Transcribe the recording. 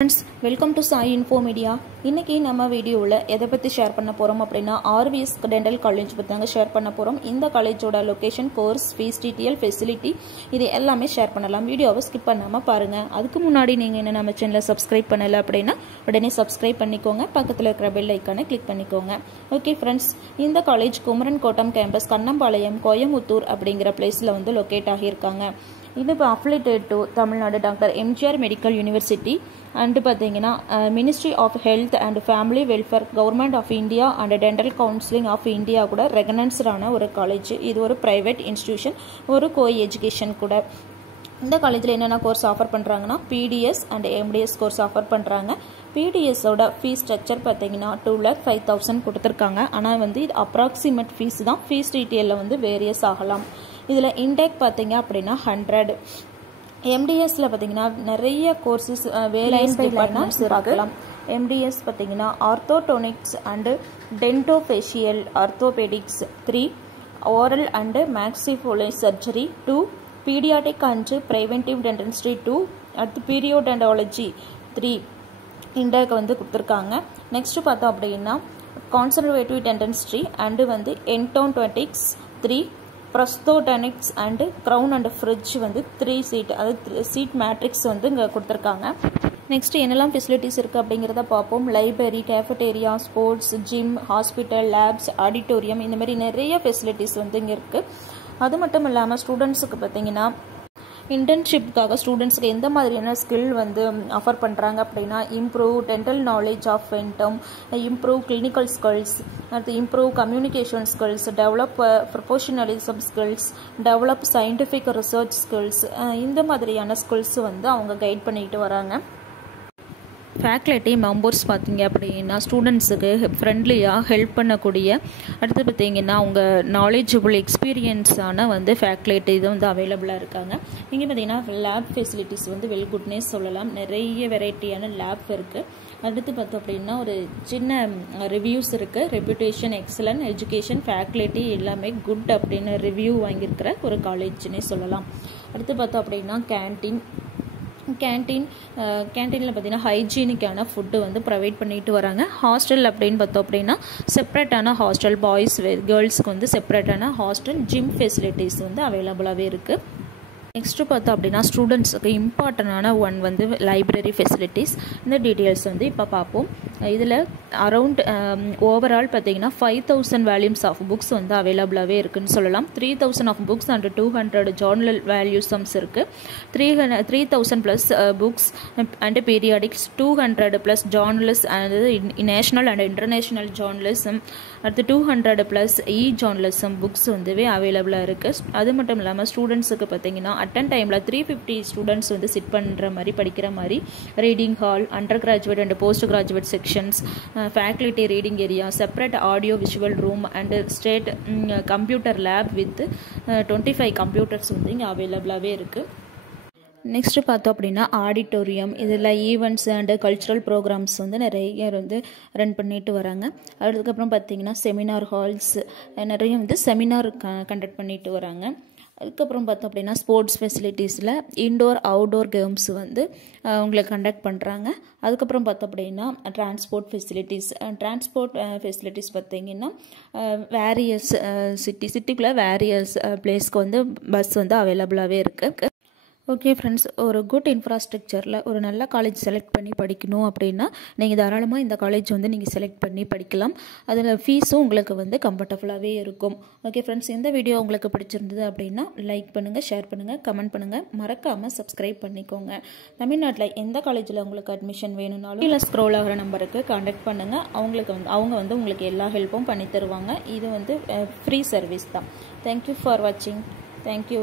Friends, welcome to Sai Info Media. இன்னைக்கு நம்ம வீடியோல எதை பத்தி ஷேர் பண்ண போறோம் அப்படினா RVS டென்டல் காலேஜ் பத்தி தாங்க ஷேர் பண்ண போறோம். இந்த காலேஜோட location, course, fees detail, facility இது எல்லாமே ஷேர் பண்ணலாம். வீடியோவை ஸ்கிப் பண்ணாம பாருங்க. அதுக்கு முன்னாடி நீங்க என்ன நம்ம சேனலை சப்ஸ்கிரைப் பண்ணல அப்படினா உடனே சப்ஸ்கிரைப் பண்ணிக்கோங்க. பக்கத்துல இருக்கிற பெல் ஐகானை கிளிக் பண்ணிக்கோங்க. ஓகே ஃப்ரெண்ட்ஸ், இந்த காலேஜ் குமரன் கோட்டம் கேம்பஸ் கண்ணம்பாளையம் கோயமுத்தூர் அப்படிங்கிற பிளேஸ்ல வந்து லொகேட் ஆகியிருக்காங்க. இது affiliated to Tamil Nadu doctor MGR medical university and பார்த்தீங்கன்னா ministry of health and family welfare, government of India and dental counselling of India கூட ரெகனைஸ்டான ஒரு காலேஜ். இது ஒரு பிரைவேட் இன்ஸ்டிடியூஷன், ஒரு கோ எஜுகேஷன் கூட. இந்த காலேஜில் என்னென்ன கோர்ஸ் ஆஃபர் பண்ணுறாங்கன்னா BDS and MDS course offer பண்ணுறாங்க. பிடிஎஸோட ஃபீஸ் ஸ்ட்ரக்சர் பார்த்தீங்கன்னா 2,05,000 கொடுத்துருக்காங்க. ஆனால் வந்து இது அப்ராக்சிமேட் ஃபீஸ் தான். ஃபீஸ் டீட்டெயிலில் வந்து வேரியஸ் ஆகலாம். இதில் இன்டேக் பார்த்தீங்க அப்படின்னா 100. எம்டிஎஸ்ல பார்த்தீங்கன்னா நிறைய கோர்சஸ் வேரியஸ் டிபார்ட்மெண்ட்ஸ் இருக்கலாம். எம்டிஎஸ் பார்த்தீங்கன்னா orthodontics and dentofacial orthopaedics 3, oral and maxillofacial surgery 2, pediatric and preventive dentistry 2, அடுத்து பீரியோடென்டாலஜி 3 இன்டேக் வந்து கொடுத்துருக்காங்க. நெக்ஸ்ட் பார்த்தோம் அப்படின்னா கான்சர்வேட்டிவ் டென்டல்ஸ்ட்ரி அண்டு வந்து என்டோடோன்டிக்ஸ் 3, ப்ரஸ்தோடனிக்ஸ் அண்டு க்ரௌன் அண்ட் ஃப்ரிட்ஜ் வந்து 3 சீட், அதாவது சீட் மேட்ரிக்ஸ் வந்து இங்கே கொடுத்துருக்காங்க. நெக்ஸ்ட் என்னெல்லாம் ஃபெசிலிட்டிஸ் இருக்குது அப்படிங்கிறத பார்ப்போம். Library, cafeteria, sports, gym, hospital, labs, auditorium, இந்த மாதிரி நிறைய ஃபெசிலிட்டிஸ் வந்து இங்கே இருக்குது. அது மட்டும் இல்லாமல் ஸ்டூடெண்ட்ஸுக்கு பார்த்தீங்கன்னா இன்டர்ன்ஷிப்காக ஸ்டூடெண்ட்ஸ்க்கு எந்த மாதிரியான ஸ்கில் வந்து ஆஃபர் பண்ணுறாங்க அப்படின்னா இம்ப்ரூவ் டென்டல் நாலேஜ் ஆஃப் இன்டம், இம்ப்ரூவ் கிளினிக்கல் ஸ்கில்ஸ், அடுத்து improve communication skills, develop professionalism skills, develop scientific research skills, இந்த மாதிரியான ஸ்கில்ஸ் வந்து அவங்க கைட் பண்ணிட்டு வராங்க. ஃபேக்கல்ட்டி மெம்பர்ஸ் பார்த்தீங்க அப்படின்னா ஸ்டூடெண்ட்ஸுக்கு ஃப்ரெண்ட்லியாக ஹெல்ப் பண்ணக்கூடிய, அடுத்து பார்த்தீங்கன்னா அவங்க நாலேஜபிள் எக்ஸ்பீரியன்ஸான வந்து ஃபேக்கல்ட்டி இது வந்து அவைலபிளாக இருக்காங்க. இங்கே பார்த்தீங்கன்னா லேப் ஃபெசிலிட்டிஸ் வந்து வெல் குட்னே சொல்லலாம். நிறைய வெரைட்டியான லேப் இருக்குது. அடுத்து பார்த்தோம் அப்படின்னா ஒரு சின்ன ரிவ்யூஸ் இருக்குது. ரெப்யூட்டேஷன் எக்ஸலன்ட், எஜுகேஷன், ஃபேக்கல்ட்டி எல்லாமே குட் அப்படின்னு ரிவ்யூ வாங்கியிருக்கிற ஒரு காலேஜ்னே சொல்லலாம். அடுத்து பார்த்தோம் அப்படின்னா கேன்டீனில் பார்த்தீங்கன்னா ஹைஜீனிக்கான ஃபுட்டு வந்து ப்ரொவைட் பண்ணிட்டு வராங்க. ஹாஸ்டல் அப்படின்னு பார்த்தோம் அப்படின்னா செப்பரேட்டான ஹாஸ்டல், பாய்ஸ் கேர்ள்ஸுக்கு வந்து செப்பரேட்டான ஹாஸ்டல், ஜிம் ஃபெசிலிட்டிஸ் வந்து அவைலபிளாகவே இருக்குது. நெக்ஸ்ட்டு பார்த்தோம் அப்படின்னா ஸ்டூடெண்ட்ஸுக்கு இம்பார்ட்டண்டான ஒன் வந்து லைப்ரரி ஃபெசிலிட்டிஸ். இந்த டீட்டெயில்ஸ் வந்து இப்போ பார்ப்போம். இதில் அரவுண்ட் ஓவரால் பார்த்தீங்கன்னா 5,000 வேல்யூம்ஸ் ஆஃப் புக்ஸ் வந்து அவைலபிளாகவே இருக்குதுன்னு சொல்லலாம். 3,000 of books and 200 journal volumes இருக்குது. 3,000 plus books and periodicals, 200 plus journals and national and international journalism, அடுத்து 200 ப்ளஸ் ஜேர்னலிசம் புக்ஸ் வந்துவே அவைலபிளாக இருக்குது. அது மட்டும் இல்லாமல் ஸ்டூடெண்ட்ஸுக்கு பார்த்தீங்கன்னா அட்டன் டைமில் 350 ஸ்டூடெண்ட்ஸ் வந்து சிட் பண்ணுற மாதிரி, படிக்கிற மாதிரி reading hall, under graduate and post graduate sections, faculty reading area, separate audio visual room and state computer lab with 25 computers வந்து இங்கே அவைலபிளாகவே இருக்குது. நெக்ஸ்ட்டு பார்த்தோம் அப்படின்னா ஆடிட்டோரியம். இதில் ஈவெண்ட்ஸ் அண்டு கல்ச்சுரல் ப்ரோக்ராம்ஸ் வந்து நிறைய வந்து ரன் பண்ணிட்டு வராங்க. அதுக்கப்புறம் பார்த்தீங்கன்னா செமினார் ஹால்ஸ், நிறைய வந்து செமினார் கண்டக்ட் பண்ணிட்டு வராங்க. அதுக்கப்புறம் பார்த்தோம் அப்படின்னா ஸ்போர்ட்ஸ் ஃபெசிலிட்டிஸில் இன்டோர் அவுட்டோர் கேம்ஸ் வந்து உங்களுக்கு கண்டக்ட் பண்ணுறாங்க. அதுக்கப்புறம் பார்த்தோம் அப்படின்னா டிரான்ஸ்போர்ட் ஃபெசிலிட்டிஸ் பார்த்தீங்கன்னா வேரியஸ் சிட்டிக்குள்ளே வேரியஸ் பிளேஸ்க்கு வந்து பஸ் வந்து அவைலபிளாகவே இருக்குது. ஓகே ஃப்ரெண்ட்ஸ், ஒரு குட் இன்ஃப்ராஸ்ட்ரக்சரில் ஒரு நல்ல காலேஜ் செலக்ட் பண்ணி படிக்கணும் அப்படின்னா நீங்கள் தாராளமாக இந்த காலேஜ் வந்து நீங்கள் செலக்ட் பண்ணி படிக்கலாம். அதில் ஃபீஸும் உங்களுக்கு வந்து கம்ஃபர்டபுளாகவே இருக்கும். ஓகே ஃப்ரெண்ட்ஸ், இந்த வீடியோ உங்களுக்கு பிடிச்சிருந்தது அப்படின்னா லைக் பண்ணுங்கள், ஷேர் பண்ணுங்கள், கமெண்ட் பண்ணுங்கள், மறக்காமல் சப்ஸ்கிரைப் பண்ணிக்கோங்க. தமிழ்நாட்டில் எந்த காலேஜில் உங்களுக்கு அட்மிஷன் வேணும்னாலும் இல்லை ஸ்க்ரோல் ஆகிற நம்பருக்கு கான்டாக்ட் பண்ணுங்கள். அவங்க வந்து உங்களுக்கு எல்லா ஹெல்ப்பும் பண்ணி தருவாங்க. இது வந்து ஃப்ரீ சர்வீஸ் தான். தேங்க்யூ ஃபார் வாட்சிங். தேங்க்யூ.